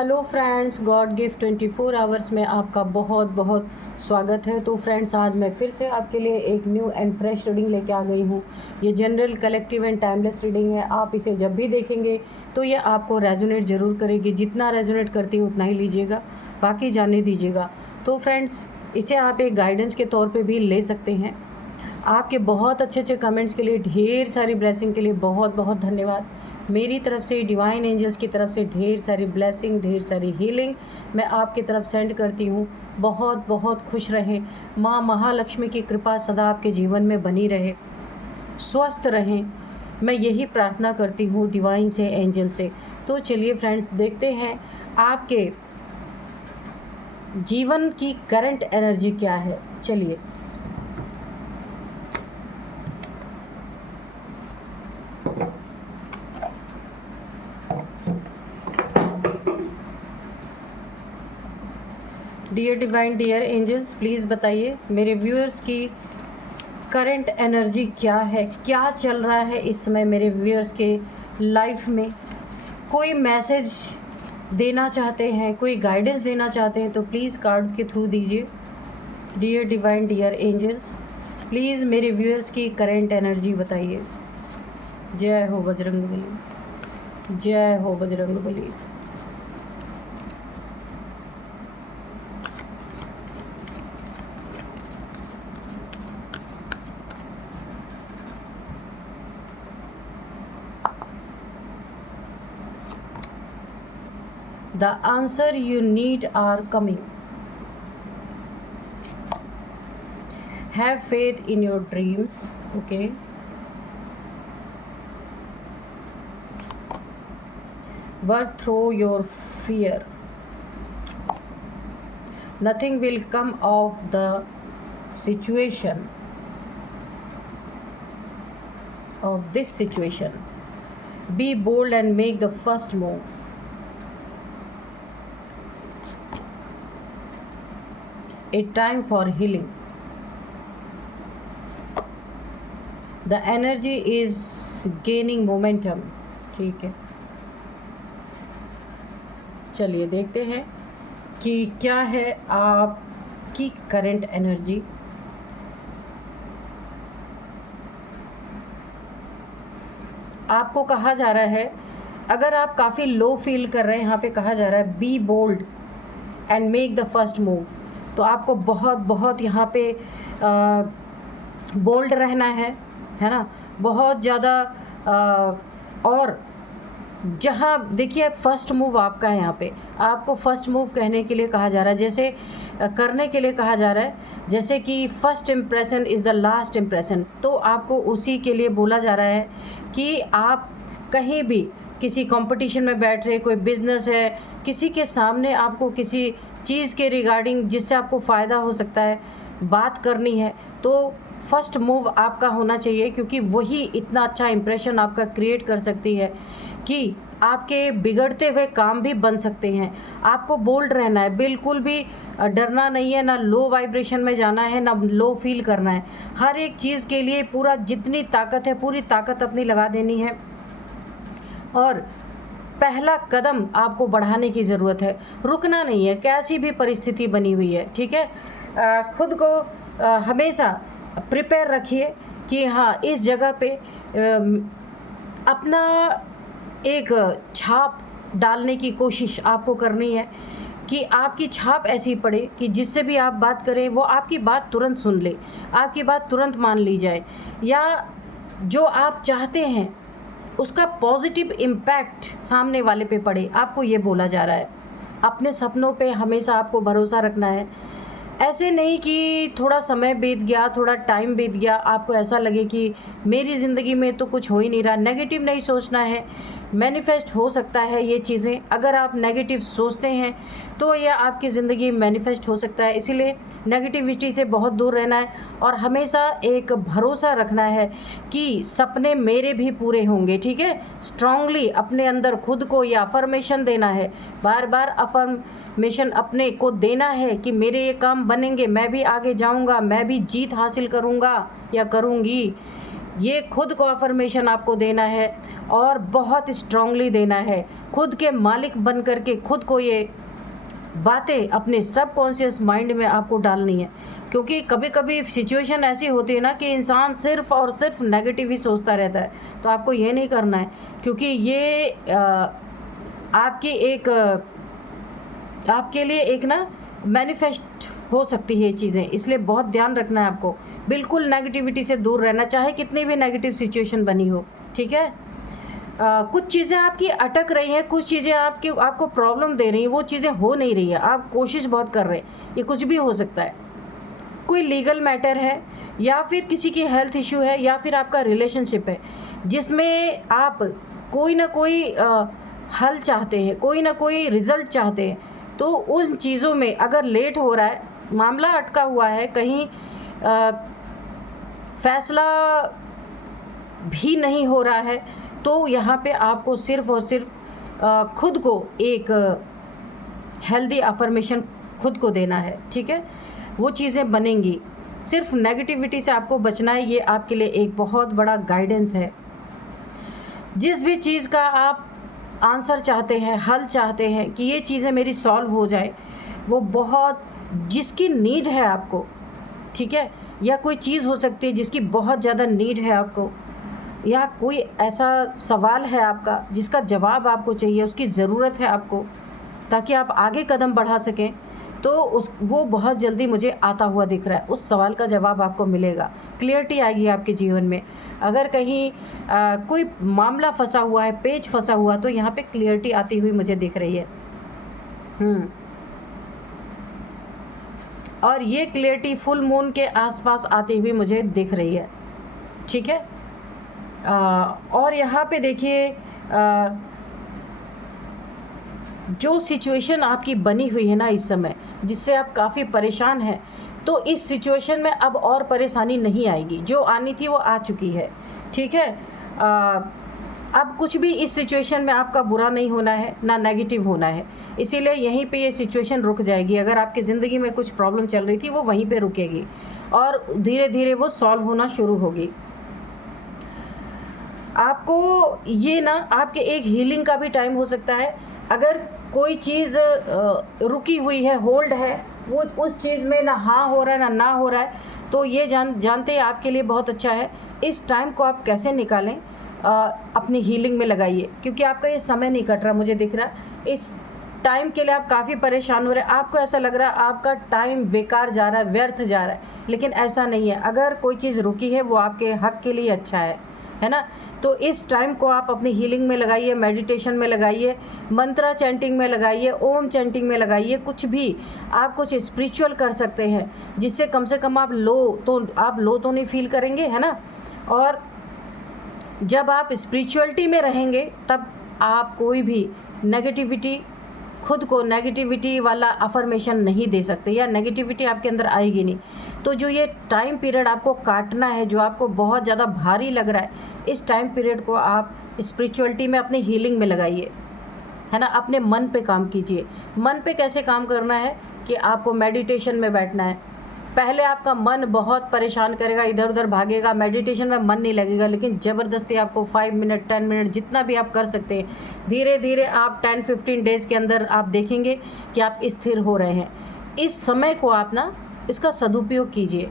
Hello friends, God gift 24 hours में आपका बहुत बहुत स्वागत है। तो फ्रेंड्स, आज मैं फिर से आपके लिए एक न्यू एंड फ्रेश रीडिंग लेके आ गई हूँ। ये general, collective and timeless reading है। आप इसे जब भी देखेंगे तो ये आपको रेजोनेट ज़रूर करेगी। जितना रेजोनेट करती है उतना ही लीजिएगा, बाकी जाने दीजिएगा। तो फ्रेंड्स, इसे आप एक गाइडेंस के तौर पर भी ले सकते हैं। आपके बहुत अच्छे अच्छे कमेंट्स के लिए, ढेर सारी ब्लेसिंग के लिए बहुत बहुत धन्यवाद। मेरी तरफ से, डिवाइन एंजल्स की तरफ से ढेर सारी ब्लेसिंग, ढेर सारी हीलिंग मैं आपकी तरफ सेंड करती हूँ। बहुत बहुत खुश रहें। माँ महालक्ष्मी की कृपा सदा आपके जीवन में बनी रहे, स्वस्थ रहें, मैं यही प्रार्थना करती हूँ डिवाइन से, एंजल से। तो चलिए फ्रेंड्स, देखते हैं आपके जीवन की करंट एनर्जी क्या है। चलिए, dear divine, dear angels, please बताइए मेरे व्यूअर्स की करंट एनर्जी क्या है, क्या चल रहा है इस समय मेरे व्यूअर्स के लाइफ में। कोई मैसेज देना चाहते हैं, कोई गाइडेंस देना चाहते हैं तो प्लीज़ कार्ड्स के थ्रू दीजिए। Dear divine, dear angels, please मेरे व्यूअर्स की करंट एनर्जी बताइए। जय हो बजरंगबली, जय हो Bajrangbali. The answer you need are coming. Have faith in your dreams, okay? Work through your fear. Nothing will come of the situation, of this situation. Be bold and make the first move. A time for healing. The energy is gaining momentum. ठीक है, चलिए देखते हैं कि क्या है आपकी current energy. आपको कहा जा रहा है, अगर आप काफ़ी लो फील कर रहे हैं, यहाँ पे कहा जा रहा है be bold and make the first move. तो आपको बहुत बहुत यहाँ पे बोल्ड रहना है ना, बहुत ज़्यादा। और जहाँ देखिए, फर्स्ट मूव आपका है, यहाँ पे आपको फर्स्ट मूव कहने के लिए कहा जा रहा है, जैसे करने के लिए कहा जा रहा है, जैसे कि first impression is the last impression. तो आपको उसी के लिए बोला जा रहा है कि आप कहीं भी किसी कंपटीशन में बैठ रहे, कोई बिजनेस है, किसी के सामने आपको किसी चीज़ के रिगार्डिंग जिससे आपको फ़ायदा हो सकता है बात करनी है, तो फर्स्ट मूव आपका होना चाहिए, क्योंकि वही इतना अच्छा इम्प्रेशन आपका क्रिएट कर सकती है कि आपके बिगड़ते हुए काम भी बन सकते हैं। आपको बोल्ड रहना है, बिल्कुल भी डरना नहीं है, ना लो वाइब्रेशन में जाना है, ना लो फील करना है। हर एक चीज़ के लिए पूरा जितनी ताकत है, पूरी ताकत अपनी लगा देनी है। और पहला कदम आपको बढ़ाने की ज़रूरत है, रुकना नहीं है, कैसी भी परिस्थिति बनी हुई है, ठीक है। खुद को हमेशा प्रिपेयर रखिए कि हाँ, इस जगह पे अपना एक छाप डालने की कोशिश आपको करनी है कि आपकी छाप ऐसी पड़े कि जिससे भी आप बात करें वो आपकी बात तुरंत सुन ले, आपकी बात तुरंत मान ली जाए, या जो आप चाहते हैं उसका पॉजिटिव इम्पैक्ट सामने वाले पे पड़े। आपको ये बोला जा रहा है, अपने सपनों पे हमेशा आपको भरोसा रखना है। ऐसे नहीं कि थोड़ा समय बीत गया, थोड़ा टाइम बीत गया, आपको ऐसा लगे कि मेरी ज़िंदगी में तो कुछ हो ही नहीं रहा। नेगेटिव नहीं सोचना है, मैनिफेस्ट हो सकता है ये चीज़ें। अगर आप नेगेटिव सोचते हैं तो यह आपकी ज़िंदगी मैनिफेस्ट हो सकता है। इसीलिए नेगेटिविटी से बहुत दूर रहना है और हमेशा एक भरोसा रखना है कि सपने मेरे भी पूरे होंगे, ठीक है। स्ट्रांगली अपने अंदर खुद को ये अफर्मेशन देना है, बार बार अफर्मेशन अपने को देना है कि मेरे ये काम बनेंगे, मैं भी आगे जाऊंगा, मैं भी जीत हासिल करूंगा या करूंगी। ये खुद को अफर्मेशन आपको देना है और बहुत स्ट्रांगली देना है। खुद के मालिक बन करके खुद को ये बातें अपने सबकॉन्शियस माइंड में आपको डालनी है, क्योंकि कभी कभी सिचुएशन ऐसी होती है ना कि इंसान सिर्फ और सिर्फ नेगेटिव ही सोचता रहता है। तो आपको ये नहीं करना है, क्योंकि ये आपकी एक आपके लिए एक ना मैनिफेस्ट हो सकती है ये चीज़ें, इसलिए बहुत ध्यान रखना है आपको। बिल्कुल नेगेटिविटी से दूर रहना, चाहे कितनी भी नेगेटिव सिचुएशन बनी हो, ठीक है। कुछ चीज़ें आपकी अटक रही हैं, कुछ चीज़ें आपको प्रॉब्लम दे रही हैं, वो चीज़ें हो नहीं रही है, आप कोशिश बहुत कर रहे हैं। ये कुछ भी हो सकता है, कोई लीगल मैटर है या फिर किसी की हेल्थ इशू है या फिर आपका रिलेशनशिप है जिसमें आप कोई ना कोई हल चाहते हैं, कोई ना कोई रिज़ल्ट चाहते हैं। तो उन चीज़ों में अगर लेट हो रहा है, मामला अटका हुआ है, कहीं फैसला भी नहीं हो रहा है, तो यहाँ पे आपको सिर्फ़ और सिर्फ खुद को एक हेल्दी अफर्मेशन खुद को देना है, ठीक है। वो चीज़ें बनेंगी, सिर्फ नेगेटिविटी से आपको बचना है। ये आपके लिए एक बहुत बड़ा गाइडेंस है। जिस भी चीज़ का आप आंसर चाहते हैं, हल चाहते हैं कि ये चीज़ें मेरी सॉल्व हो जाए, वो बहुत जिसकी नीड है आपको, ठीक है, या कोई चीज़ हो सकती है जिसकी बहुत ज़्यादा नीड है आपको, या कोई ऐसा सवाल है आपका जिसका जवाब आपको चाहिए, उसकी ज़रूरत है आपको ताकि आप आगे कदम बढ़ा सकें, तो वो बहुत जल्दी मुझे आता हुआ दिख रहा है। उस सवाल का जवाब आपको मिलेगा, क्लियरिटी आएगी आपके जीवन में। अगर कहीं कोई मामला फंसा हुआ है, पेच फंसा हुआ, तो यहाँ पे क्लियरिटी आती हुई मुझे दिख रही है। और ये क्लियरिटी फुल मून के आसपास आती हुई मुझे दिख रही है, ठीक है। और यहाँ पे देखिए, जो सिचुएशन आपकी बनी हुई है ना इस समय, जिससे आप काफ़ी परेशान हैं, तो इस सिचुएशन में अब और परेशानी नहीं आएगी। जो आनी थी वो आ चुकी है, ठीक है। अब कुछ भी इस सिचुएशन में आपका बुरा नहीं होना है, ना नेगेटिव होना है, इसीलिए यहीं पे ये सिचुएशन रुक जाएगी। अगर आपकी ज़िंदगी में कुछ प्रॉब्लम चल रही थी वो वहीं पे रुकेगी और धीरे धीरे वो सॉल्व होना शुरू होगी। आपको ये ना आपके एक हीलिंग का भी टाइम हो सकता है। अगर कोई चीज़ रुकी हुई है, होल्ड है, वो उस चीज़ में ना हाँ हो रहा है ना हो रहा है, तो ये जानते हैं आपके लिए बहुत अच्छा है। इस टाइम को आप कैसे निकालें, अपनी हीलिंग में लगाइए, क्योंकि आपका ये समय नहीं कट रहा, मुझे दिख रहा है। इस टाइम के लिए आप काफ़ी परेशान हो रहे हैं, आपको ऐसा लग रहा है आपका टाइम बेकार जा रहा है, व्यर्थ जा रहा है, लेकिन ऐसा नहीं है। अगर कोई चीज़ रुकी है वो आपके हक के लिए अच्छा है ना। तो इस टाइम को आप अपनी हीलिंग में लगाइए, मेडिटेशन में लगाइए, मंत्रा चैंटिंग में लगाइए, ओम चैंटिंग में लगाइए, कुछ भी आप कुछ स्पिरिचुअल कर सकते हैं जिससे कम से कम आप लो तो नहीं फील करेंगे, है ना। और जब आप स्पिरिचुअलिटी में रहेंगे तब आप कोई भी नेगेटिविटी, खुद को नेगेटिविटी वाला अफर्मेशन नहीं दे सकते, या नेगेटिविटी आपके अंदर आएगी नहीं। तो जो ये टाइम पीरियड आपको काटना है, जो आपको बहुत ज़्यादा भारी लग रहा है, इस टाइम पीरियड को आप स्पिरिचुअलिटी में, अपनी हीलिंग में लगाइए, है ना। अपने मन पे काम कीजिए। मन पे कैसे काम करना है कि आपको मेडिटेशन में बैठना है। पहले आपका मन बहुत परेशान करेगा, इधर उधर भागेगा, मेडिटेशन में मन नहीं लगेगा, लेकिन ज़बरदस्ती आपको 5 मिनट 10 मिनट जितना भी आप कर सकते हैं, धीरे धीरे आप 10-15 डेज़ के अंदर आप देखेंगे कि आप स्थिर हो रहे हैं। इस समय को आप ना इसका सदुपयोग कीजिए।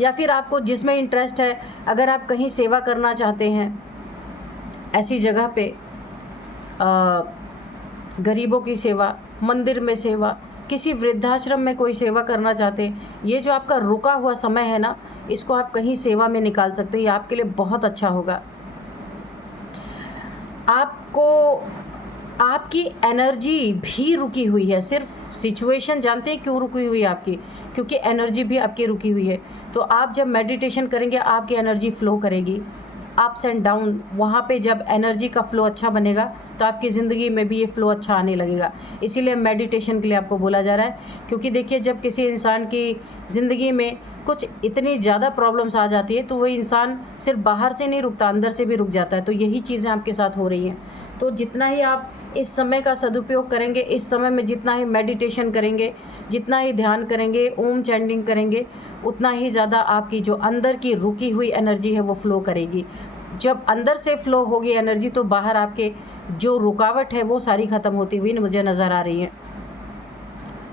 या फिर आपको जिसमें इंटरेस्ट है, अगर आप कहीं सेवा करना चाहते हैं, ऐसी जगह पे गरीबों की सेवा, मंदिर में सेवा, किसी वृद्धाश्रम में कोई सेवा करना चाहते हैं, ये जो आपका रुका हुआ समय है ना, इसको आप कहीं सेवा में निकाल सकते हैं। ये आपके लिए बहुत अच्छा होगा। आपको आपकी एनर्जी भी रुकी हुई है, सिर्फ सिचुएशन जानते हैं क्यों रुकी हुई है आपकी, क्योंकि एनर्जी भी आपकी रुकी हुई है। तो आप जब मेडिटेशन करेंगे आपकी एनर्जी फ्लो करेगी, अप्स एंड डाउन। वहाँ पे जब एनर्जी का फ़्लो अच्छा बनेगा तो आपकी ज़िंदगी में भी ये फ़्लो अच्छा आने लगेगा। इसीलिए मेडिटेशन के लिए आपको बोला जा रहा है, क्योंकि देखिए जब किसी इंसान की ज़िंदगी में कुछ इतनी ज़्यादा प्रॉब्लम्स आ जाती है तो वही इंसान सिर्फ बाहर से नहीं रुकता, अंदर से भी रुक जाता है। तो यही चीज़ें आपके साथ हो रही हैं। तो जितना ही आप इस समय का सदुपयोग करेंगे, इस समय में जितना ही मेडिटेशन करेंगे, जितना ही ध्यान करेंगे, ओम चैंटिंग करेंगे, उतना ही ज़्यादा आपकी जो अंदर की रुकी हुई एनर्जी है वो फ़्लो करेगी। जब अंदर से फ़्लो होगी एनर्जी तो बाहर आपके जो रुकावट है वो सारी ख़त्म होती हुई मुझे नज़र आ रही है।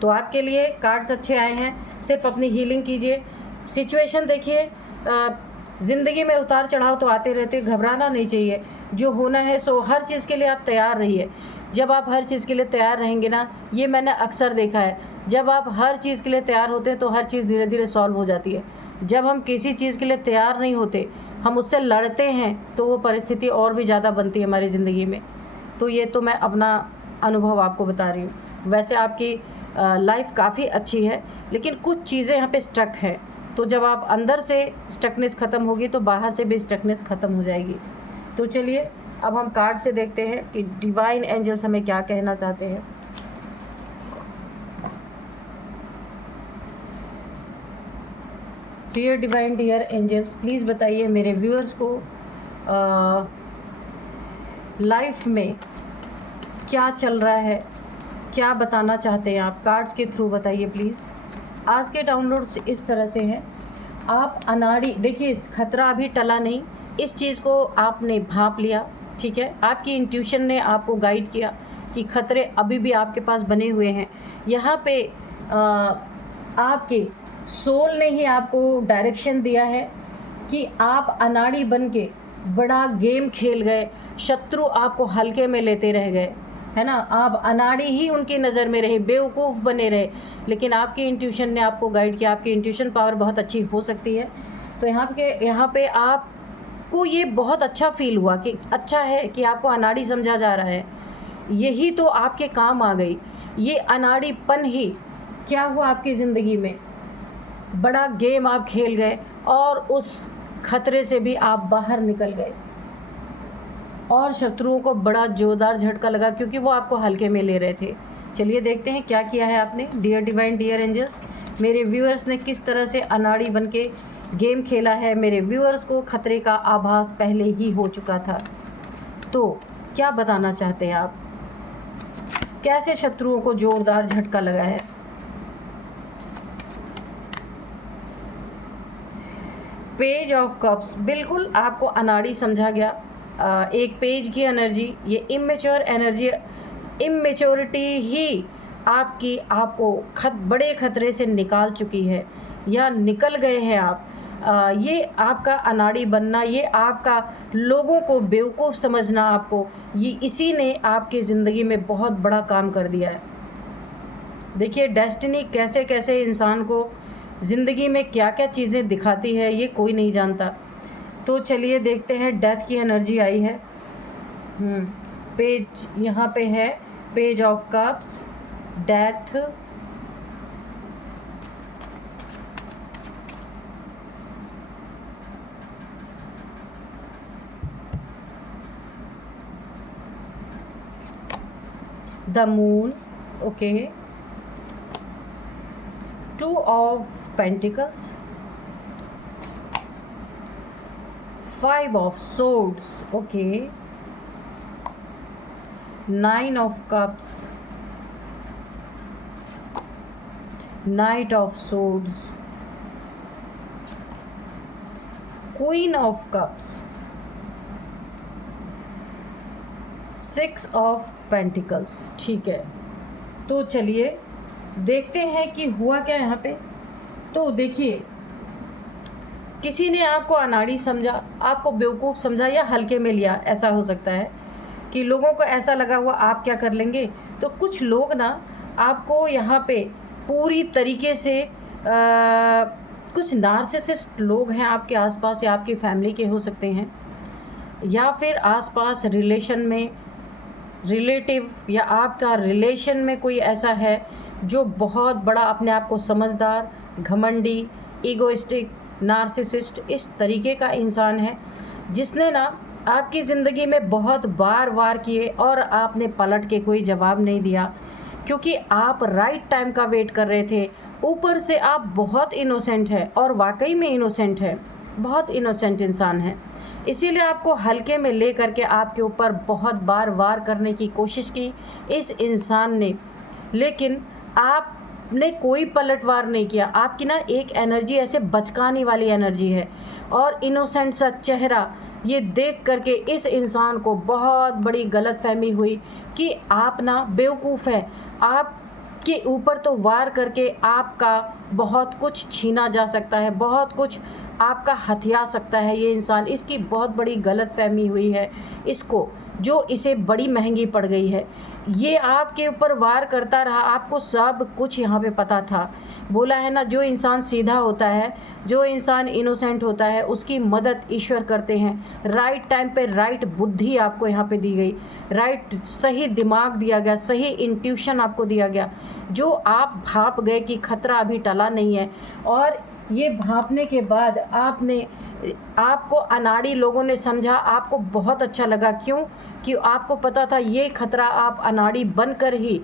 तो आपके लिए कार्ड्स अच्छे आए हैं, सिर्फ अपनी हीलिंग कीजिए। सिचुएशन देखिए, ज़िंदगी में उतार चढ़ाव तो आते रहते, घबराना नहीं चाहिए। जो होना है सो हर चीज़ के लिए आप तैयार रहिए। जब आप हर चीज़ के लिए तैयार रहेंगे ना, ये मैंने अक्सर देखा है, जब आप हर चीज़ के लिए तैयार होते हैं तो हर चीज़ धीरे धीरे सॉल्व हो जाती है। जब हम किसी चीज़ के लिए तैयार नहीं होते, हम उससे लड़ते हैं, तो वो परिस्थिति और भी ज़्यादा बनती है हमारी ज़िंदगी में। तो ये तो मैं अपना अनुभव आपको बता रही हूँ। वैसे आपकी लाइफ काफ़ी अच्छी है, लेकिन कुछ चीज़ें यहाँ पे स्टक हैं। तो जब आप अंदर से स्टकनेस ख़त्म होगी तो बाहर से भी स्टकनेस ख़त्म हो जाएगी। तो चलिए अब हम कार्ड से देखते हैं कि डिवाइन एंजल्स हमें क्या कहना चाहते हैं। Dear divine, dear angels, please बताइए मेरे व्यूअर्स को लाइफ में क्या चल रहा है, क्या बताना चाहते हैं आप, कार्ड्स के थ्रू बताइए प्लीज़। आज के डाउनलोड्स इस तरह से हैं। आप अनाड़ी देखिए, खतरा अभी टला नहीं, इस चीज़ को आपने भांप लिया, ठीक है। आपकी इंट्यूशन ने आपको गाइड किया कि खतरे अभी भी आपके पास बने हुए हैं। यहाँ पे आपके सोल ने ही आपको डायरेक्शन दिया है कि आप अनाड़ी बन के बड़ा गेम खेल गए, शत्रु आपको हल्के में लेते रह गए, है ना। आप अनाड़ी ही उनकी नज़र में रहे, बेवकूफ़ बने रहे, लेकिन आपकी इंट्यूशन ने आपको गाइड किया। आपकी इंट्यूशन पावर बहुत अच्छी हो सकती है। तो यहाँ पे आपको ये बहुत अच्छा फील हुआ कि अच्छा है कि आपको अनाड़ी समझा जा रहा है। यही तो आपके काम आ गई, ये अनाड़ीपन ही क्या हुआ आपकी ज़िंदगी में, बड़ा गेम आप खेल गए और उस खतरे से भी आप बाहर निकल गए और शत्रुओं को बड़ा जोरदार झटका लगा क्योंकि वो आपको हल्के में ले रहे थे। चलिए देखते हैं क्या किया है आपने। डियर डिवाइन, डियर एंजल्स, मेरे व्यूअर्स ने किस तरह से अनाड़ी बन के गेम खेला है। मेरे व्यूअर्स को खतरे का आभास पहले ही हो चुका था, तो क्या बताना चाहते हैं आप, कैसे शत्रुओं को जोरदार झटका लगा है। पेज ऑफ कप्स, बिल्कुल आपको अनाड़ी समझा गया। एक पेज की एनर्जी, ये इमेच्योर एनर्जी, इमेच्योरिटी ही आपको बड़े खतरे से निकाल चुकी है या निकल गए हैं आप। ये आपका अनाड़ी बनना, ये आपका लोगों को बेवकूफ़ समझना, आपको ये इसी ने आपकी ज़िंदगी में बहुत बड़ा काम कर दिया है। देखिए डेस्टिनी कैसे कैसे इंसान को ज़िंदगी में क्या क्या चीज़ें दिखाती है, ये कोई नहीं जानता। तो चलिए देखते हैं, डेथ की एनर्जी आई है। पेज यहाँ पे है, page of cups, death, the moon, okay, two of pentacles, 5 of swords, okay, 9 of cups, Knight of swords, Queen of cups, 6 of pentacles। ठीक है, तो चलिए देखते हैं कि हुआ क्या यहाँ पे। तो देखिए, किसी ने आपको अनाड़ी समझा, आपको बेवकूफ़ समझा या हल्के में लिया। ऐसा हो सकता है कि लोगों को ऐसा लगा हुआ आप क्या कर लेंगे। तो कुछ लोग ना आपको यहाँ पे पूरी तरीके से कुछ नार्सिसिस्ट लोग हैं आपके आसपास या आपकी फैमिली के हो सकते हैं, या फिर आसपास रिलेशन में रिलेटिव या आपका रिलेशन में कोई ऐसा है जो बहुत बड़ा अपने आप को समझदार, घमंडी, ईगोइस्टिक, नार्सिसिस्ट, इस तरीके का इंसान है जिसने ना आपकी ज़िंदगी में बहुत बार किए और आपने पलट के कोई जवाब नहीं दिया क्योंकि आप राइट टाइम का वेट कर रहे थे। ऊपर से आप बहुत इनोसेंट है और वाकई में इनोसेंट है, बहुत इनोसेंट इंसान है। इसीलिए आपको हल्के में ले करके आपके ऊपर बहुत बार वार करने की कोशिश की इस इंसान ने, लेकिन आपने कोई पलटवार नहीं किया। आपकी ना एक एनर्जी ऐसे बचकाने वाली एनर्जी है, और इनोसेंट सा चेहरा ये देख करके इस इंसान को बहुत बड़ी गलतफहमी हुई कि आप ना बेवकूफ़ हैं। आपके ऊपर तो वार करके आपका बहुत कुछ छीना जा सकता है, बहुत कुछ आपका हथिया सकता है ये इंसान। इसकी बहुत बड़ी गलतफहमी हुई है इसको, जो इसे बड़ी महंगी पड़ गई है। ये आपके ऊपर वार करता रहा, आपको सब कुछ यहाँ पे पता था। बोला है ना, जो इंसान सीधा होता है, जो इंसान इनोसेंट होता है, उसकी मदद ईश्वर करते हैं। राइट टाइम पे राइट बुद्धि आपको यहाँ पे दी गई, राइट सही दिमाग दिया गया, सही इंट्यूशन आपको दिया गया। जो आप भाप गए कि खतरा अभी टला नहीं है, और ये भापने के बाद आपको अनाड़ी लोगों ने समझा, आपको बहुत अच्छा लगा। क्यों? कि आपको पता था ये खतरा आप अनाड़ी बनकर ही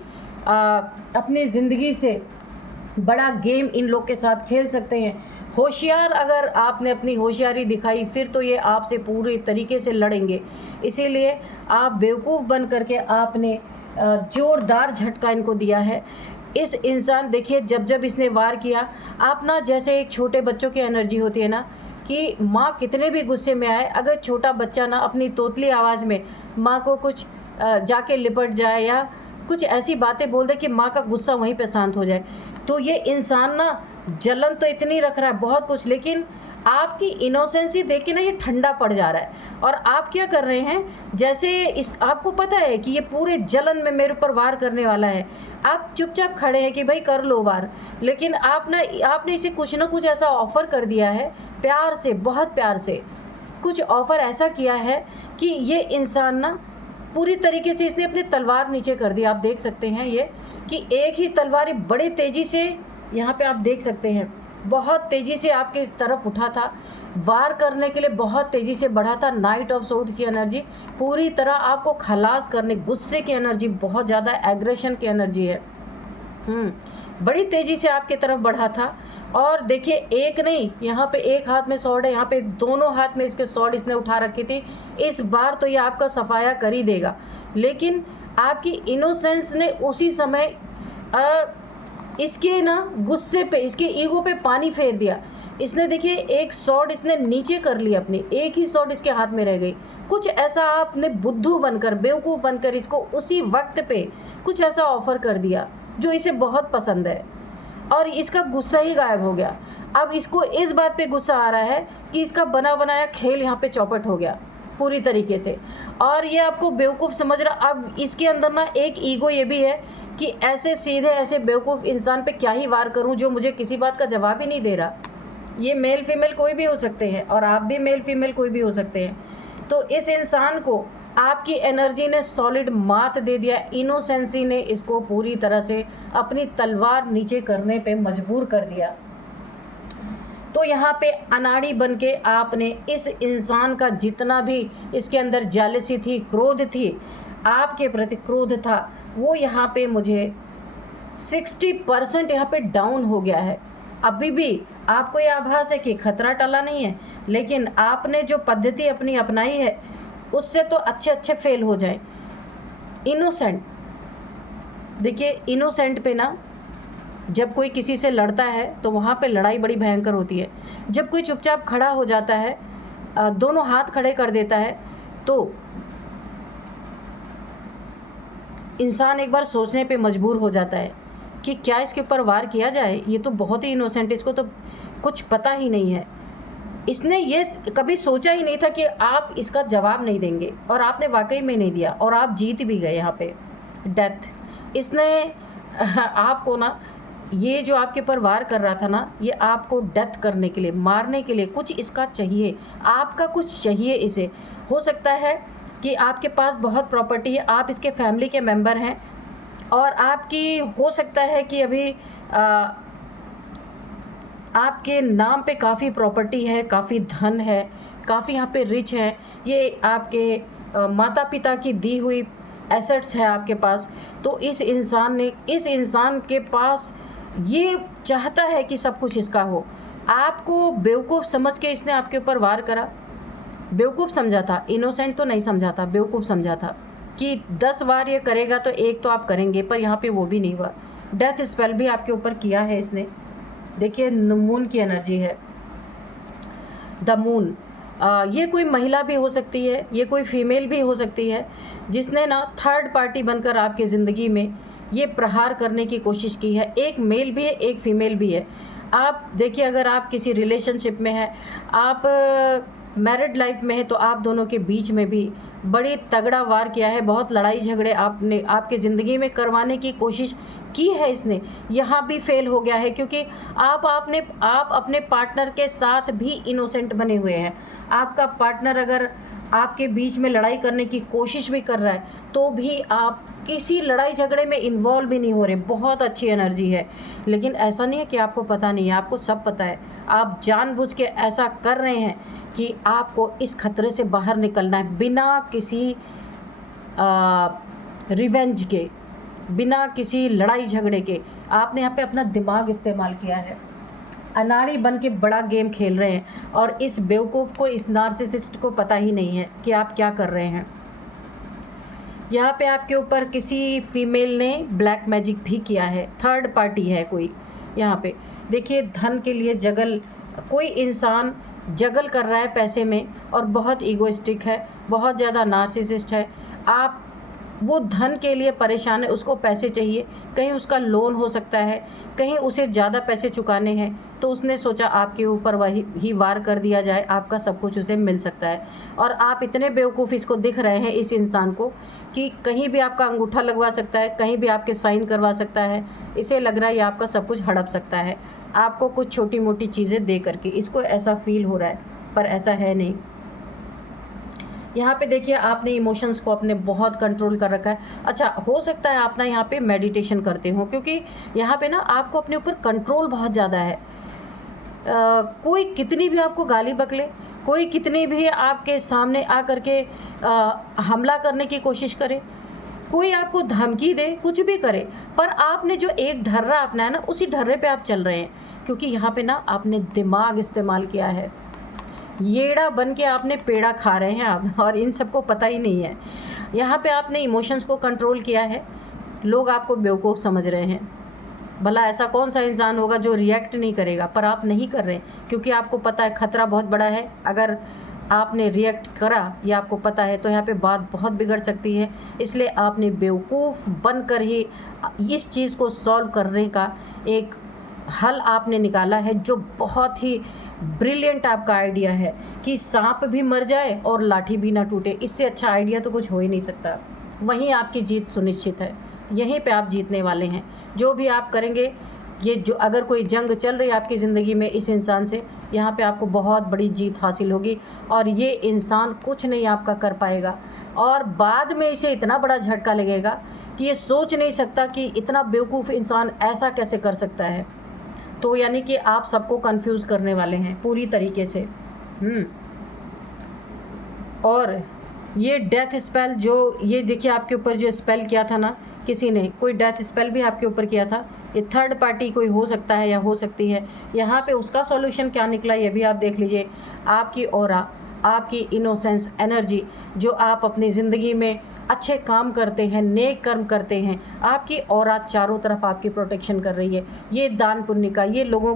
अपनी ज़िंदगी से बड़ा गेम इन लोग के साथ खेल सकते हैं। होशियार अगर आपने अपनी होशियारी दिखाई, फिर तो ये आपसे पूरी तरीके से लड़ेंगे। इसीलिए आप बेवकूफ़ बन करके आपने ज़ोरदार झटका इनको दिया है। इस इंसान, देखिए जब जब इसने वार किया, आप ना जैसे एक छोटे बच्चों की एनर्जी होती है ना, कि माँ कितने भी गुस्से में आए, अगर छोटा बच्चा ना अपनी तोतली आवाज़ में माँ को कुछ जाके लिपट जाए या कुछ ऐसी बातें बोल दे कि माँ का गुस्सा वहीं पे शांत हो जाए, तो ये इंसान ना जलन तो इतनी रख रहा है बहुत कुछ, लेकिन आपकी इनोसेंसी देख के ना ये ठंडा पड़ जा रहा है। और आप क्या कर रहे हैं, जैसे आपको पता है कि ये पूरे जलन में मेरे ऊपर वार करने वाला है, आप चुपचाप खड़े हैं कि भाई कर लो वार, लेकिन आपने इसे कुछ ना कुछ ऐसा ऑफ़र कर दिया है, प्यार से, बहुत प्यार से कुछ ऑफ़र ऐसा किया है कि ये इंसान ना पूरी तरीके से इसने अपनी तलवार नीचे कर दी। आप देख सकते हैं ये कि एक ही तलवार बड़े तेज़ी से, यहाँ पे आप देख सकते हैं, बहुत तेज़ी से आपके इस तरफ उठा था, वार करने के लिए बहुत तेज़ी से बढ़ा था। नाइट ऑफ सोर्ड्स की एनर्जी पूरी तरह आपको खलास करने, गुस्से की एनर्जी, बहुत ज़्यादा एग्रेशन की एनर्जी है, बड़ी तेज़ी से आपके तरफ बढ़ा था। और देखिए एक नहीं, यहाँ पे एक हाथ में सॉर्ड है, यहाँ पे दोनों हाथ में इसके सॉर्ड इसने उठा रखी थी। इस बार तो ये आपका सफाया कर ही देगा, लेकिन आपकी इनोसेंस ने उसी समय इसके ना गुस्से पे, इसके ईगो पे पानी फेर दिया। इसने देखिए एक सॉर्ड इसने नीचे कर लिया अपनी, एक ही सॉर्ड इसके हाथ में रह गई। कुछ ऐसा आपने बुद्धू बनकर, बेवकूफ़ बनकर इसको उसी वक्त पे कुछ ऐसा ऑफ़र कर दिया जो इसे बहुत पसंद है, और इसका गुस्सा ही गायब हो गया। अब इसको इस बात पे गुस्सा आ रहा है कि इसका बना बनाया खेल यहाँ पे चौपट हो गया पूरी तरीके से, और ये आपको बेवकूफ़ समझ रहा। अब इसके अंदर ना एक ईगो ये भी है कि ऐसे सीधे ऐसे बेवकूफ़ इंसान पे क्या ही वार करूं जो मुझे किसी बात का जवाब ही नहीं दे रहा। ये मेल फीमेल कोई भी हो सकते हैं, और आप भी मेल फीमेल कोई भी हो सकते हैं। तो इस इंसान को आपकी एनर्जी ने सॉलिड मात दे दिया, इनोसेंसी ने इसको पूरी तरह से अपनी तलवार नीचे करने पे मजबूर कर दिया। तो यहाँ पे अनाड़ी बन के आपने इस इंसान का जितना भी इसके अंदर जेलसी थी, क्रोध थी, आपके प्रति क्रोध था, वो यहाँ पे मुझे 60% यहाँ पे डाउन हो गया है। अभी भी आपको ये आभास है कि खतरा टला नहीं है, लेकिन आपने जो पद्धति अपनी अपनाई है उससे तो अच्छे फेल हो जाए। इनोसेंट, देखिए इनोसेंट पे ना जब कोई किसी से लड़ता है तो वहाँ पे लड़ाई बड़ी भयंकर होती है। जब कोई चुपचाप खड़ा हो जाता है, दोनों हाथ खड़े कर देता है, तो इंसान एक बार सोचने पे मजबूर हो जाता है कि क्या इसके ऊपर वार किया जाए। ये तो बहुत ही इनोसेंट, इसको तो कुछ पता ही नहीं है। इसने ये कभी सोचा ही नहीं था कि आप इसका जवाब नहीं देंगे, और आपने वाकई में नहीं दिया, और आप जीत भी गए यहाँ पे डेथ। इसने आपको ना, ये जो आपके ऊपर वार कर रहा था ना, ये आपको डेथ करने के लिए, मारने के लिए कुछ इसका चाहिए, आपका कुछ चाहिए इसे। हो सकता है कि आपके पास बहुत प्रॉपर्टी है, आप इसके फैमिली के मेंबर हैं, और आपकी हो सकता है कि अभी आपके नाम पे काफ़ी प्रॉपर्टी है, काफ़ी धन है, काफ़ी यहाँ पे रिच है। ये आपके माता पिता की दी हुई एसेट्स है आपके पास। तो इस इंसान के पास ये चाहता है कि सब कुछ इसका हो। आपको बेवकूफ़ समझ के इसने आपके ऊपर वार करा, बेवकूफ़ समझा था, इनोसेंट तो नहीं समझा था, बेवकूफ़ समझा था कि 10 बार ये करेगा तो एक तो आप करेंगे, पर यहाँ पे वो भी नहीं हुआ। डेथ स्पेल भी आपके ऊपर किया है इसने। देखिए मून की एनर्जी है, द मून। ये कोई महिला भी हो सकती है, ये कोई फीमेल भी हो सकती है, जिसने ना थर्ड पार्टी बनकर आपकी ज़िंदगी में ये प्रहार करने की कोशिश की है। एक मेल भी है, एक फीमेल भी है। आप देखिए, अगर आप किसी रिलेशनशिप में हैं, आप मैरिड लाइफ में है, तो आप दोनों के बीच में भी बड़ी तगड़ा वार किया है, बहुत लड़ाई झगड़े आपने आपके ज़िंदगी में करवाने की कोशिश की है इसने। यहाँ भी फेल हो गया है, क्योंकि आप अपने पार्टनर के साथ भी इनोसेंट बने हुए हैं। आपका पार्टनर अगर आपके बीच में लड़ाई करने की कोशिश भी कर रहा है, तो भी आप किसी लड़ाई झगड़े में इन्वॉल्व भी नहीं हो रहे। बहुत अच्छी एनर्जी है। लेकिन ऐसा नहीं है कि आपको पता नहीं है, आपको सब पता है। आप जानबूझ के ऐसा कर रहे हैं कि आपको इस खतरे से बाहर निकलना है, बिना किसी रिवेंज के, बिना किसी लड़ाई झगड़े के। आपने यहाँ पे अपना दिमाग इस्तेमाल किया है, अनाड़ी बन के बड़ा गेम खेल रहे हैं, और इस बेवकूफ़ को, इस नार्सिसिस्ट को पता ही नहीं है कि आप क्या कर रहे हैं। यहाँ पे आपके ऊपर किसी फीमेल ने ब्लैक मैजिक भी किया है, थर्ड पार्टी है कोई। यहाँ पे देखिए, धन के लिए कोई इंसान जगल कर रहा है पैसे में, और बहुत ईगोइस्टिक है, बहुत ज़्यादा नार्सिसिस्ट है। आप वो धन के लिए परेशान है, उसको पैसे चाहिए, कहीं उसका लोन हो सकता है, कहीं उसे ज़्यादा पैसे चुकाने हैं, तो उसने सोचा आपके ऊपर वही ही वार कर दिया जाए, आपका सब कुछ उसे मिल सकता है। और आप इतने बेवकूफ़ इसको दिख रहे हैं, इस इंसान को, कि कहीं भी आपका अंगूठा लगवा सकता है, कहीं भी आपके साइन करवा सकता है। इसे लग रहा है ये आपका सब कुछ हड़प सकता है, आपको कुछ छोटी मोटी चीज़ें दे करके। इसको ऐसा फील हो रहा है, पर ऐसा है नहीं। यहाँ पे देखिए, आपने इमोशंस को अपने बहुत कंट्रोल कर रखा है। अच्छा, हो सकता है आप ना यहाँ पे मेडिटेशन करते हो, क्योंकि यहाँ पे ना आपको अपने ऊपर कंट्रोल बहुत ज़्यादा है। कोई कितनी भी आपको गाली बकले, कोई कितनी भी आपके सामने आ कर के हमला करने की कोशिश करे, कोई आपको धमकी दे, कुछ भी करे, पर आपने जो एक ढर्रा अपनाया ना, उसी ढर्रे पे आप चल रहे हैं। क्योंकि यहाँ पे ना आपने दिमाग इस्तेमाल किया है, येड़ा बन के आपने पेड़ा खा रहे हैं आप, और इन सबको पता ही नहीं है। यहाँ पे आपने इमोशंस को कंट्रोल किया है, लोग आपको बेवकूफ़ समझ रहे हैं। भला ऐसा कौन सा इंसान होगा जो रिएक्ट नहीं करेगा, पर आप नहीं कर रहे, क्योंकि आपको पता है खतरा बहुत बड़ा है। अगर आपने रिएक्ट करा, ये आपको पता है, तो यहाँ पे बात बहुत बिगड़ सकती है। इसलिए आपने बेवकूफ़ बनकर ही इस चीज़ को सॉल्व करने का एक हल आपने निकाला है, जो बहुत ही ब्रिलियंट आपका आइडिया है, कि सांप भी मर जाए और लाठी भी ना टूटे। इससे अच्छा आइडिया तो कुछ हो ही नहीं सकता। वहीं आपकी जीत सुनिश्चित है, यहीं पे आप जीतने वाले हैं। जो भी आप करेंगे, ये जो अगर कोई जंग चल रही है आपकी ज़िंदगी में इस इंसान से, यहाँ पे आपको बहुत बड़ी जीत हासिल होगी, और ये इंसान कुछ नहीं आपका कर पाएगा। और बाद में इसे इतना बड़ा झटका लगेगा कि ये सोच नहीं सकता कि इतना बेवकूफ़ इंसान ऐसा कैसे कर सकता है। तो यानी कि आप सबको कंफ्यूज करने वाले हैं पूरी तरीके से। और ये डेथ स्पेल, जो ये देखिए आपके ऊपर जो स्पेल किया था ना, किसी ने कोई डेथ स्पेल भी आपके ऊपर किया था। ये थर्ड पार्टी कोई हो सकता है या हो सकती है। यहाँ पे उसका सॉल्यूशन क्या निकला, ये भी आप देख लीजिए। आपकी ऑरा, आपकी इनोसेंस एनर्जी, जो आप अपनी ज़िंदगी में अच्छे काम करते हैं, नेक कर्म करते हैं, आपकी ऑरा चारों तरफ आपकी प्रोटेक्शन कर रही है। ये दान पुण्य का, ये लोगों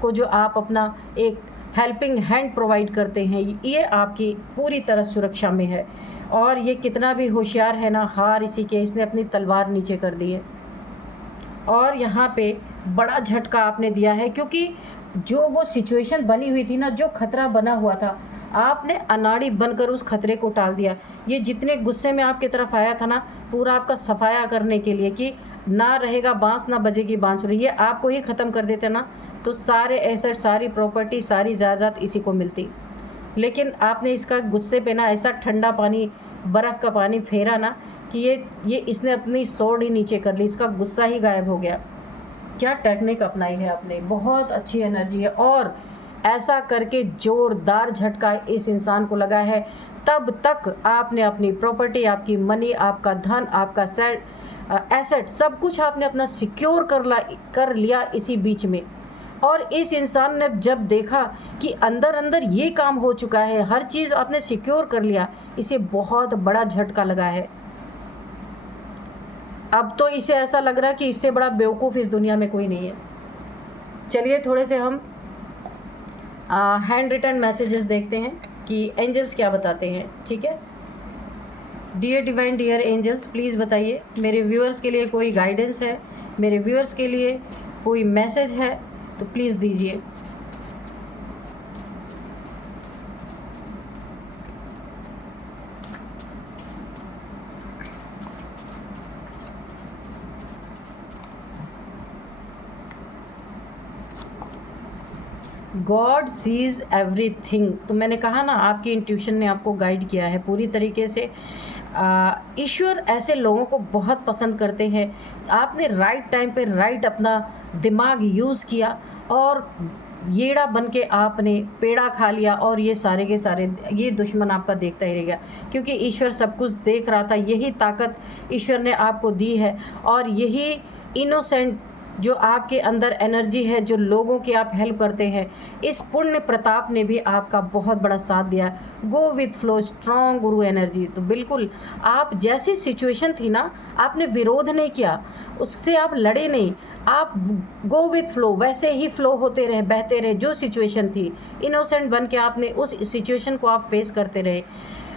को जो आप अपना एक हेल्पिंग हैंड प्रोवाइड करते हैं, ये आपकी पूरी तरह सुरक्षा में है। और ये कितना भी होशियार है ना, हार इसी के, इसने अपनी तलवार नीचे कर दी है। और यहाँ पे बड़ा झटका आपने दिया है, क्योंकि जो वो सिचुएशन बनी हुई थी ना, जो खतरा बना हुआ था, आपने अनाड़ी बनकर उस खतरे को टाल दिया। ये जितने गुस्से में आपकी तरफ आया था ना, पूरा आपका सफाया करने के लिए, कि ना रहेगा बांस ना बजेगी बांसुरी, ये आपको ही ख़त्म कर देते ना, तो सारे एसेट, सारी प्रॉपर्टी, सारी जायदाद इसी को मिलती। लेकिन आपने इसका गुस्से पे ना ऐसा ठंडा पानी, बर्फ़ का पानी फेरा ना, कि ये इसने अपनी सोड ही नीचे कर ली, इसका गुस्सा ही गायब हो गया। क्या टेक्निक अपनाई है आपने, बहुत अच्छी एनर्जी है। और ऐसा करके जोरदार झटका इस इंसान को लगा है, तब तक आपने अपनी प्रॉपर्टी, आपकी मनी, आपका धन, आपका एसेट, सब कुछ आपने अपना सिक्योर कर लिया इसी बीच में। और इस इंसान ने जब देखा कि अंदर अंदर ये काम हो चुका है, हर चीज़ आपने सिक्योर कर लिया, इसे बहुत बड़ा झटका लगा है। अब तो इसे ऐसा लग रहा है कि इससे बड़ा बेवकूफ़ इस दुनिया में कोई नहीं है। चलिए थोड़े से हम हैंड रिटन मैसेजेस देखते हैं कि एंजल्स क्या बताते हैं, ठीक है। Dear divine, dear angels, please बताइए मेरे व्यूअर्स के लिए कोई गाइडेंस है, मेरे व्यूअर्स के लिए कोई मैसेज है तो प्लीज़ दीजिए। God sees everything. तो मैंने कहा ना, आपकी इंट्यूशन ने आपको गाइड किया है पूरी तरीके से। ईश्वर ऐसे लोगों को बहुत पसंद करते हैं। आपने राइट टाइम पे राइट अपना दिमाग यूज़ किया और येड़ा बन के आपने पेड़ा खा लिया, और ये सारे के सारे ये दुश्मन आपका देखता ही रहेगा, क्योंकि ईश्वर सब कुछ देख रहा था। यही ताकत ईश्वर ने आपको दी है, और यही इनोसेंट जो आपके अंदर एनर्जी है, जो लोगों की आप हेल्प करते हैं, इस पुण्य प्रताप ने भी आपका बहुत बड़ा साथ दिया। Go with flow, strong Guru energy. तो बिल्कुल आप जैसी सिचुएशन थी ना, आपने विरोध नहीं किया, उससे आप लड़े नहीं, आप गो विथ फ्लो, वैसे ही फ्लो होते रहे, बहते रहे। जो सिचुएशन थी, इनोसेंट बन के आपने उस सिचुएशन को आप फेस करते रहे।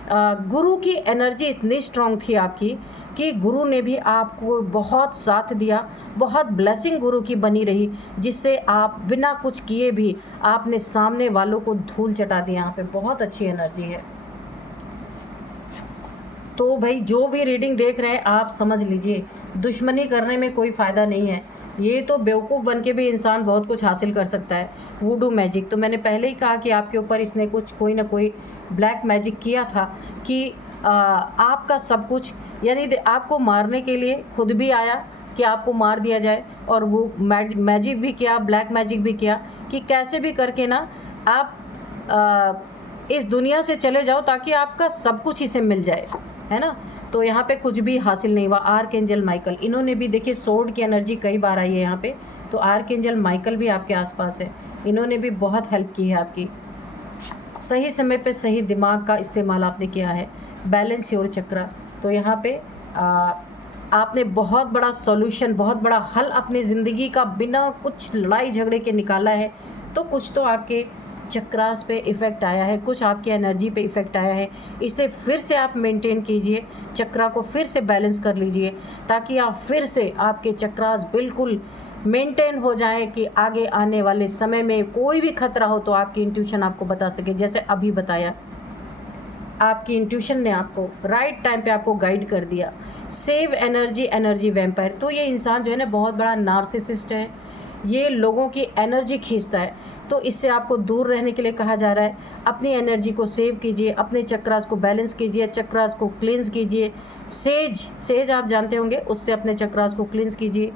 गुरु की एनर्जी इतनी स्ट्रॉन्ग थी आपकी कि गुरु ने भी आपको बहुत साथ दिया, बहुत ब्लेसिंग गुरु की बनी रही, जिससे आप बिना कुछ किए भी आपने सामने वालों को धूल चटा दिया। यहाँ पे बहुत अच्छी एनर्जी है। तो भाई जो भी रीडिंग देख रहे हैं आप समझ लीजिए, दुश्मनी करने में कोई फ़ायदा नहीं है। ये तो बेवकूफ़ बन के भी इंसान बहुत कुछ हासिल कर सकता है। वूडू मैजिक, तो मैंने पहले ही कहा कि आपके ऊपर इसने कुछ कोई ना कोई ब्लैक मैजिक किया था कि आपका सब कुछ, यानी आपको मारने के लिए खुद भी आया कि आपको मार दिया जाए, और वो मैजिक भी किया, ब्लैक मैजिक भी किया कि कैसे भी करके ना आप इस दुनिया से चले जाओ, ताकि आपका सब कुछ इसे मिल जाए, है ना। तो यहाँ पे कुछ भी हासिल नहीं हुआ। आर्कएंजल माइकल, इन्होंने भी देखिए सोर्ड की एनर्जी कई बार आई है यहाँ पे, तो आर्कएंजल माइकल भी आपके आसपास है, इन्होंने भी बहुत हेल्प की है आपकी। सही समय पे सही दिमाग का इस्तेमाल आपने किया है। बैलेंस योर चक्रा, तो यहाँ पे आपने बहुत बड़ा सॉल्यूशन, बहुत बड़ा हल अपनी ज़िंदगी का बिना कुछ लड़ाई झगड़े के निकाला है। तो कुछ तो आपके चक्रास पे इफ़ेक्ट आया है, कुछ आपकी एनर्जी पे इफ़ेक्ट आया है। इसे फिर से आप मेंटेन कीजिए, चक्रा को फिर से बैलेंस कर लीजिए, ताकि आप फिर से आपके चक्रास बिल्कुल मेंटेन हो जाए कि आगे आने वाले समय में कोई भी खतरा हो तो आपकी इंट्यूशन आपको बता सके। जैसे अभी बताया, आपकी इंट्यूशन ने आपको राइट टाइम पे आपको गाइड कर दिया। Save energy, energy vampire. तो ये इंसान जो है ना बहुत बड़ा नार्सिसिस्ट है, ये लोगों की एनर्जी खींचता है, तो इससे आपको दूर रहने के लिए कहा जा रहा है। अपनी एनर्जी को सेव कीजिए, अपने चक्रास को बैलेंस कीजिए, चक्रास को क्लींस कीजिए। सेज आप जानते होंगे, उससे अपने चक्रास को क्लींस कीजिए,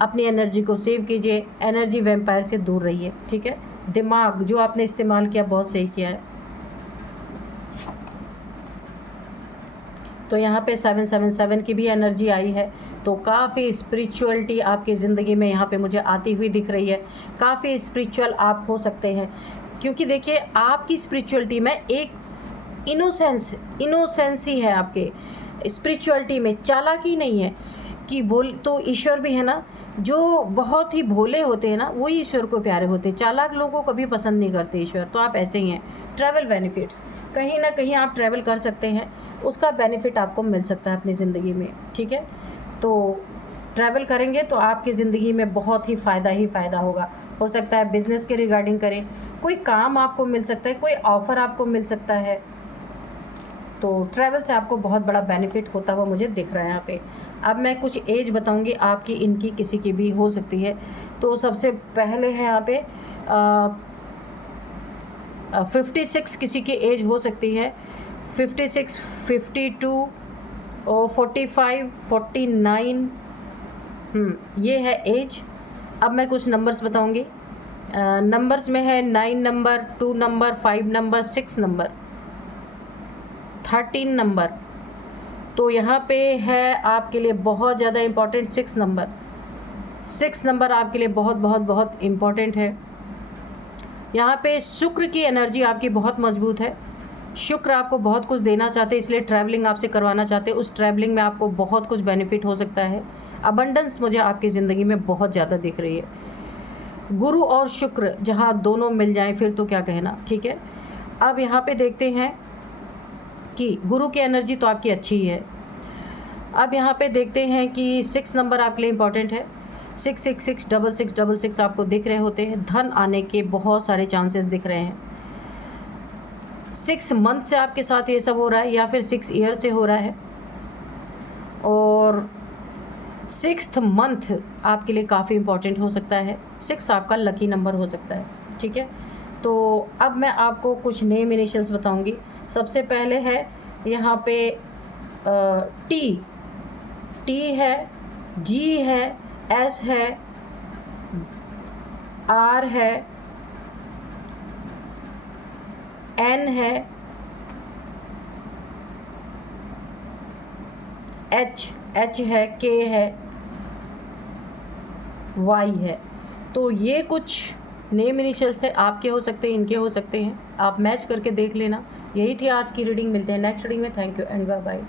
अपनी एनर्जी को सेव कीजिए, एनर्जी वैम्पायर से दूर रहिए, ठीक है। दिमाग जो आपने इस्तेमाल किया बहुत सही किया है। तो यहाँ पे 777 की भी एनर्जी आई है, तो काफ़ी स्पिरिचुअलिटी आपकी ज़िंदगी में यहाँ पे मुझे आती हुई दिख रही है। काफ़ी स्पिरिचुअल आप हो सकते हैं, क्योंकि देखिए आपकी स्पिरिचुअलिटी में एक इनोसेंसी है, आपके स्पिरिचुअलिटी में चालाकी नहीं है कि तो ईश्वर भी है ना, जो बहुत ही भोले होते हैं ना वही ईश्वर को प्यारे होते हैं। चालाक लोगों को कभी पसंद नहीं करते ईश्वर। तो आप ऐसे ही हैं। ट्रैवल बेनिफिट्स, कहीं ना कहीं आप ट्रैवल कर सकते हैं, उसका बेनिफिट आपको मिल सकता है अपनी ज़िंदगी में, ठीक है। तो ट्रैवल करेंगे तो आपकी ज़िंदगी में बहुत ही फ़ायदा होगा। हो सकता है बिज़नेस के रिगार्डिंग करें, कोई काम आपको मिल सकता है, कोई ऑफ़र आपको मिल सकता है। तो ट्रैवल से आपको बहुत बड़ा बेनिफिट होता हुआ मुझे दिख रहा है यहाँ पे। अब मैं कुछ एज बताऊंगी आपकी, इनकी किसी की भी हो सकती है। तो सबसे पहले है यहाँ पे 56 किसी की एज हो सकती है, 56, 52 और 45, 49, ये है एज। अब मैं कुछ नंबर्स बताऊंगी। नंबर्स में है 9 number, 2 number, 5 number, 6 number, 13 number. तो यहाँ पे है आपके लिए बहुत ज़्यादा इम्पॉर्टेंट 6 नंबर। 6 नंबर आपके लिए बहुत बहुत बहुत इम्पॉर्टेंट है। यहाँ पे शुक्र की एनर्जी आपकी बहुत मजबूत है। शुक्र आपको बहुत कुछ देना चाहते हैं, इसलिए ट्रैवलिंग आपसे करवाना चाहते हैं। उस ट्रैवलिंग में आपको बहुत कुछ बेनिफिट हो सकता है। अबंडेंस मुझे आपकी ज़िंदगी में बहुत ज़्यादा दिख रही है। गुरु और शुक्र जहाँ दोनों मिल जाएं फिर तो क्या कहना, ठीक है। अब यहाँ पे देखते हैं कि गुरु की एनर्जी तो आपकी अच्छी ही है। अब यहाँ पे देखते हैं कि 6 नंबर आपके लिए इम्पॉर्टेंट है। 6666666 आपको दिख रहे होते हैं। धन आने के बहुत सारे चांसेस दिख रहे हैं। 6 मंथ से आपके साथ ये सब हो रहा है या फिर 6 ईयर से हो रहा है, और 6th मंथ आपके लिए काफ़ी इम्पॉर्टेंट हो सकता है। 6 आपका लकी नंबर हो सकता है, ठीक है। तो अब मैं आपको कुछ नेम इनिशियल्स बताऊंगी। सबसे पहले है यहाँ पे टी है, जी है, एस है, आर है, एन है, एच है, के है, वाई है। तो ये कुछ नेम इनिशियल्स थे, आपके हो सकते हैं, इनके हो सकते हैं, आप मैच करके देख लेना। यही थी आज की रीडिंग। मिलते हैं नेक्स्ट रीडिंग में। Thank you and bye bye.